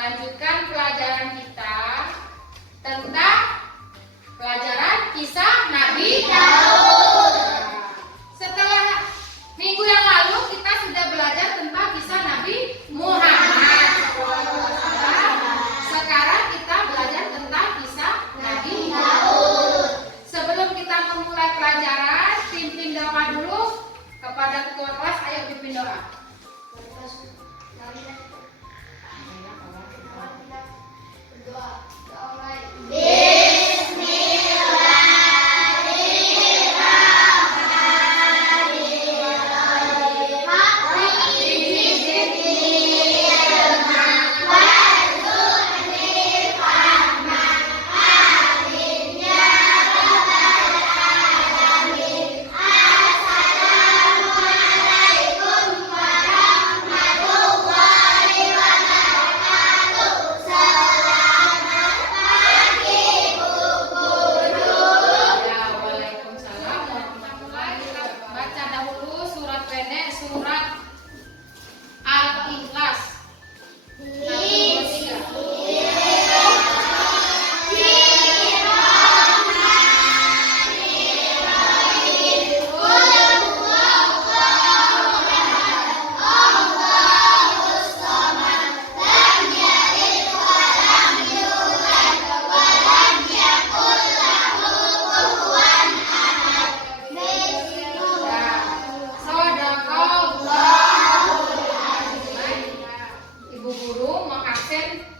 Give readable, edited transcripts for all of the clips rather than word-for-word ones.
melanjutkan pelajaran kita tentang pelajaran kisah Nabi Daud. Setelah minggu yang lalu kita sudah belajar tentang kisah Nabi Muhammad. Sekarang kita belajar tentang kisah Nabi Daud. Sebelum kita memulai pelajaran, pimpin doa dulu kepada ketua kelas. Ayo pimpin doa.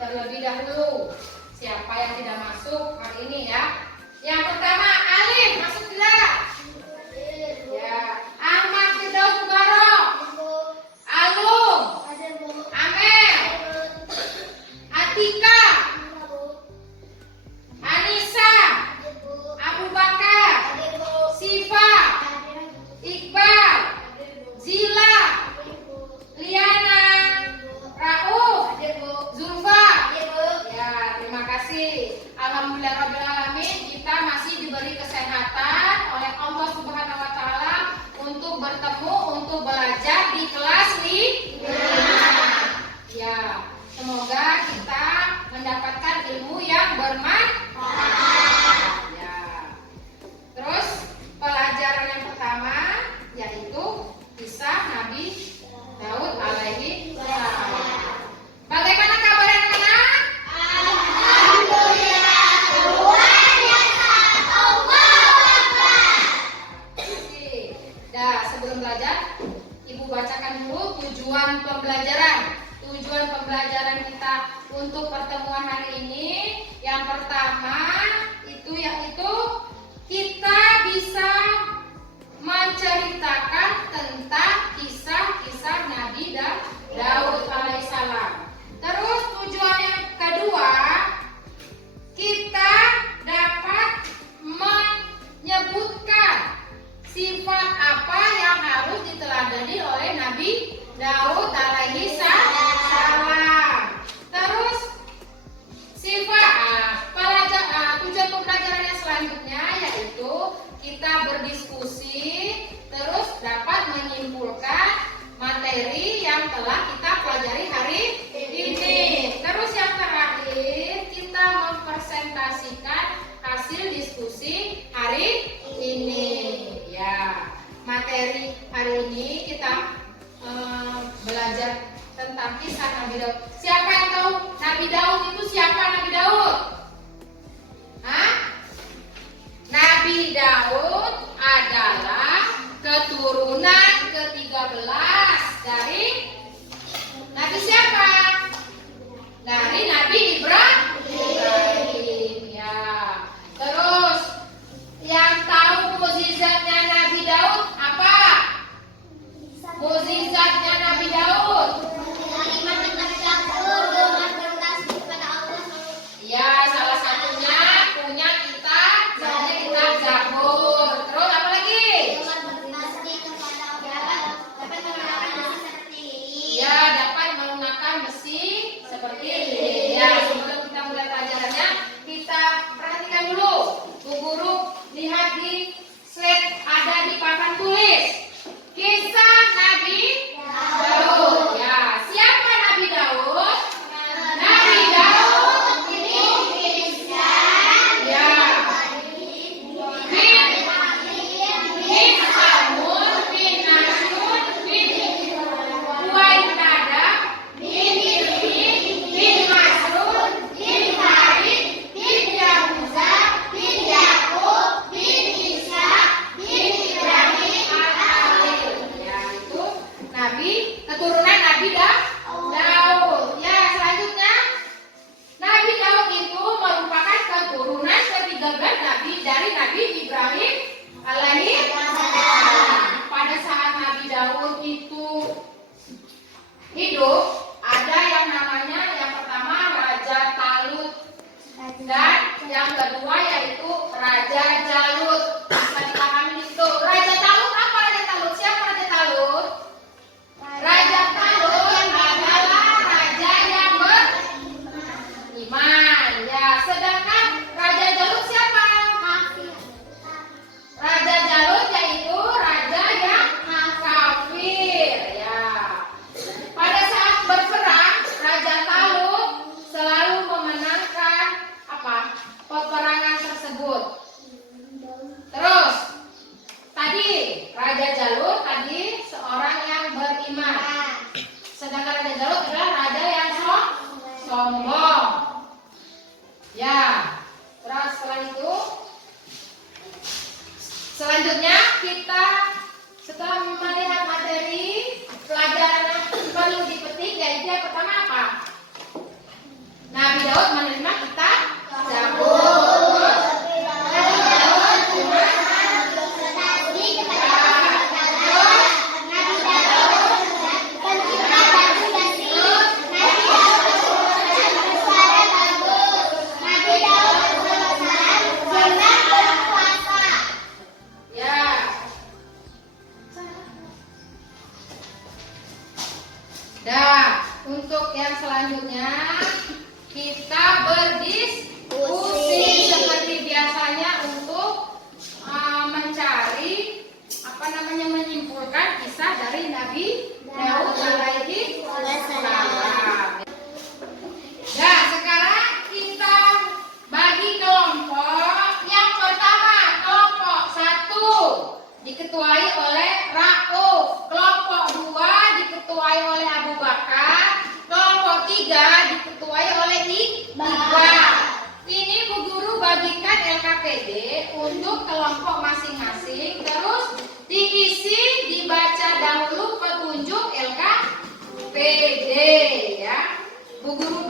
Terlebih dahulu, siapa yang tidak masuk hari ini ya? Yang pertama, Alif, masuk tidak? Ya. Ahmad Firdaus Mubarok, Alum, Amel, Atika, Anissa, Abu Bakar, Siva, Iqbal, Zila, Liana, Rauf, Zulfa. Ya, terima kasih. Alhamdulillahirrahmanirrahim, kita masih diberi kesehatan oleh Allah Subhanahu wa Ta'ala untuk bertemu, untuk belajar di kelas 5. Ya, semoga kita mendapatkan ilmu yang bermanfaat. Ya. Terus pelajaran yang pertama yaitu kisah Nabi Daud alaihi salam. Bagaimana kabar anak-anak? Alhamdulillah, Tuhan yang Maha Kuasa. Dah, sebelum belajar, Ibu bacakan dulu tujuan pembelajaran. Tujuan pembelajaran kita untuk pertemuan hari ini, yang pertama itu yaitu kita bisa menceritakan tentang kisah-kisah Nabi Daud alaihissalam. Terus tujuan yang kedua, kita dapat menyebutkan sifat apa yang harus diteladani oleh Nabi Daud alaihissalam. Terus tujuan pembelajaran yang selanjutnya yaitu kita berdiskusi, terus dapat menyimpulkan materi yang telah kita pelajari hari ini. Terus yang terakhir, kita mempresentasikan hasil diskusi hari ini. Ya, materi hari ini kita belajar tentang kisah Nabi Daud. Siapa yang tahu Nabi Daud itu siapa? Nabi Daud? Hah? Nabi Daud adalah keturunan ke-13 dari Nabi siapa? Dari Nabi Ibrahim. Ya. Terus yang tahu mukjizatnya Nabi Daud apa? Mukjizatnya Nabi Daud. Ya, salah satunya punya kitab Zabur. Terus apa lagi? Ya, dapat menggunakan besi seperti ini. Ya, sebelum kita mulai pelajarannya, kita perhatikan dulu. Bu guru lihat di slide, ada di papan tulis kisah Nabi Daud. Ya, siapa Nabi Daud? Nabi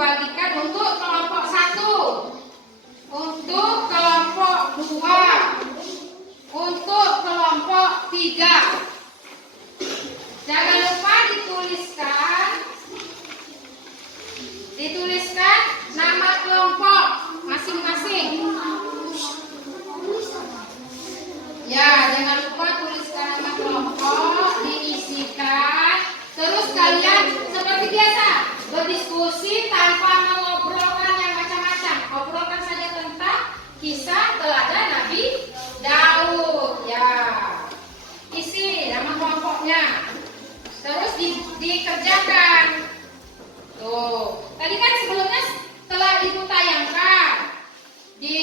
bagikan untuk kelompok 1, untuk kelompok 2, untuk kelompok 3. Jangan lupa dituliskan nama kelompok masing-masing. Ya, jangan lupa tuliskan nama kelompok, diisikan. Terus kalian seperti biasa berdiskusi tanpa mengobrolkan yang macam-macam. Obrolkan saja tentang kisah teladan Nabi Daud. Ya, isi nama kelompoknya. Terus dikerjakan. Tuh, tadi kan sebelumnya telah ibu tayangkan di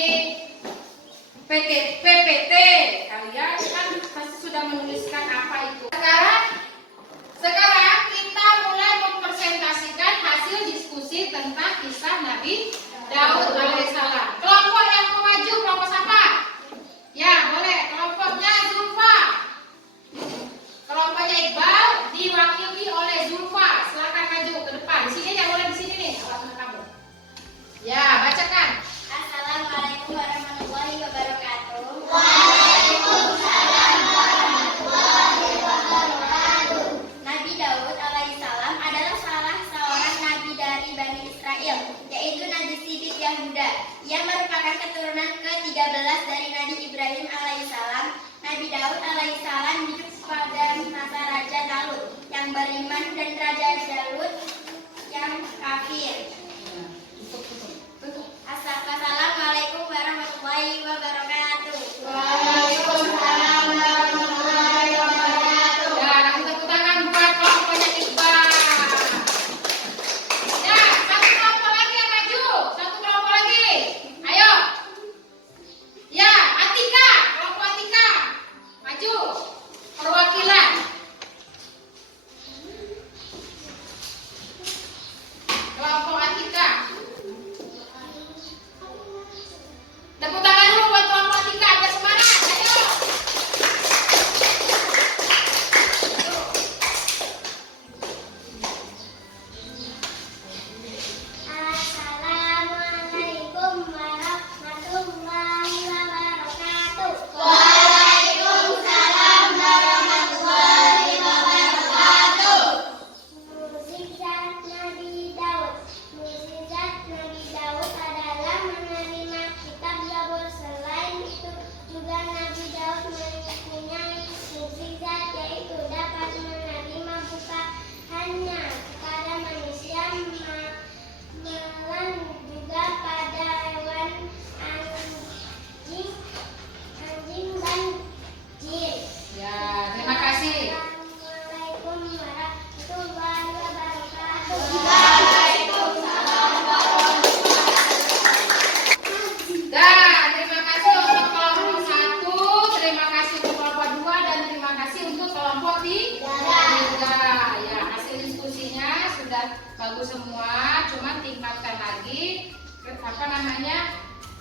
PPT. Kalian kan pasti sudah menuliskan apa itu. Sekarang kita mulai mempresentasikan hasil diskusi tentang kisah Nabi Daud alaihissalam. Kelompok yang mau maju, kelompok siapa? Ya, boleh. Kelompoknya Zulfa. Kelompoknya Iqbal diwakili oleh Zulfa. Silakan maju ke depan. Di sini ya, boleh di sini nih. Kamu. Ya, bacakan. Assalamualaikum warahmatullahi wabarakatuh. Waalaikumsalam warahmatullahi wabarakatuh. Nabi Daud alaihissalam adalah salah seorang nabi dari Bani Israel, yaitu Nabi Sibit Yahuda. Ia merupakan keturunan ke-13 dari Nabi Ibrahim alaihissalam. Nabi Daud alaihissalam hidup pada masa Raja Daud yang beriman dan Raja Daud yang kafir. Assalamualaikum warahmatullahi wabarakatuh. Waalaikumsalam warahmatullahi wabarakatuh. Ya, langsung tepuk tangan buat kelompoknya Iqbal. Ya, satu kelompok lagi yang maju. Satu kelompok lagi. Ayo. Ya, Atika, kelompok Atika. Maju. Perwakilan. Kelompok Atika. Tepuk tangan dulu buat kelompok Atika, aja semangat. Ayo. Assalamualaikum warahmatullahi wabarakatuh. Waalaikumsalam warahmatullahi wabarakatuh. Mukjizat Nabi Daud. Mukjizat Nabi Daud adalah menerima kitab Zabur. Selain itu juga Nabi Daud mempunyai mukjizat, yaitu dapat menerima bukaannya kepada manusia, malam juga pada hewan, anjing dan jin. Ya, terima kasih. Assalamualaikum warahmatullahi wabarakatuh. Waalaikumsalam warahmatullahi Dan terima kasih untuk kelompok 1, terima kasih untuk kelompok 2, dan terima kasih untuk kelompok 3. Ya, hasil diskusinya sudah bagus semua, cuman tingkatkan lagi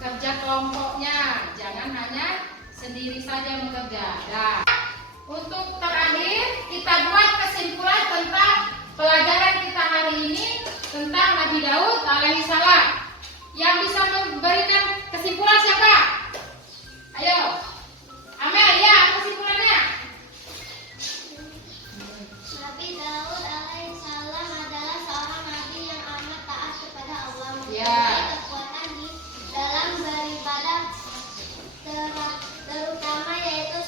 kerja kelompoknya. Jangan hanya sendiri saja bekerja. Nah, untuk terakhir kita buat kesimpulan tentang pelajaran kita hari ini tentang Nabi Daud alaihissalam. Yang bisa memberikan kesimpulan siapa? Ayo, Amel, ya, kesimpulannya. Nabi Daud alaihissalam adalah seorang nabi yang amat taat kepada Allah, Ya. mempunyai kekuatan di dalam beribadah, terutama yaitu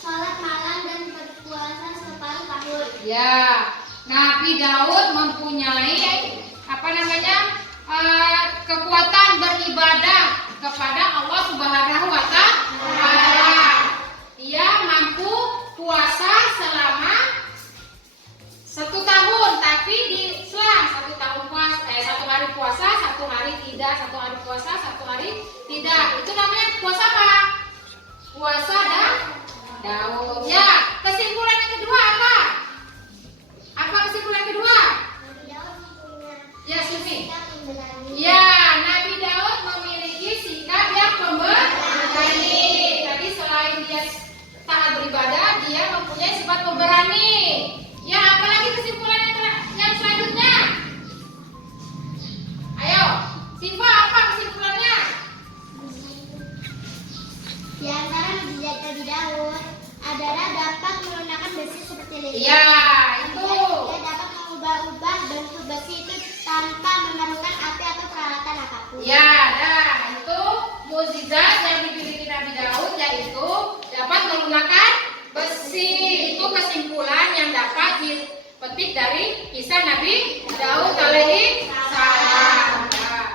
sholat malam dan berpuasa separuh tahun. Ya, Nabi Daud mempunyai kekuatan beribadah kepada Allah Subhanahu wa Ta'ala. Ia mampu puasa selama 1 tahun, tapi di Islam 1 hari puasa, 1 hari tidak, 1 hari puasa, 1 hari tidak. Itu namanya puasa apa? Puasa Daud. Ya, kesimpulan yang kedua apa? Apa kesimpulan kedua? Nabi Daud mempunyai Ya, Sumi. sikap pemberani. Ya, Nabi Daud memiliki sikap yang pemberani. Tadi selain dia taat beribadah, dia mempunyai sifat pemberani. Ya, apalagi kesimpulan yang selanjutnya? Ya, nah itu mukjizat yang dimiliki Nabi Daud yaitu dapat menggunakan besi. Itu kesimpulan yang dapat dipetik dari kisah Nabi Daud alaihi salam. Nah,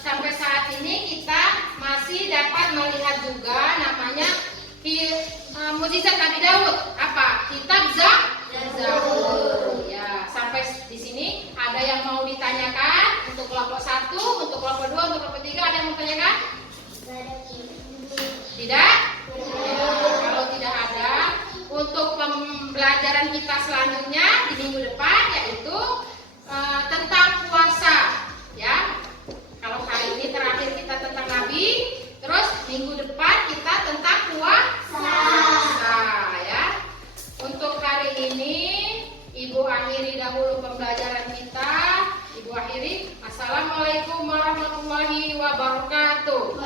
sampai saat ini kita masih dapat melihat juga namanya mukjizat Nabi Daud. Apa? Kitab Zabur. Ya, sampai di sini ada yang mau ditanyakan untuk kelompok 1, untuk kelompok 2, untuk kelompok 3 ada yang mau tanyakan? Tidak? Ya, kalau tidak ada, untuk pembelajaran kita selanjutnya di minggu depan yaitu tentang puasa. Ya, kalau hari ini terakhir kita tentang Nabi, terus minggu depan kita tentang puasa. Ya, untuk hari ini Ibu akhiri dahulu pembelajaran kita. Ibu akhiri. Assalamualaikum warahmatullahi wabarakatuh.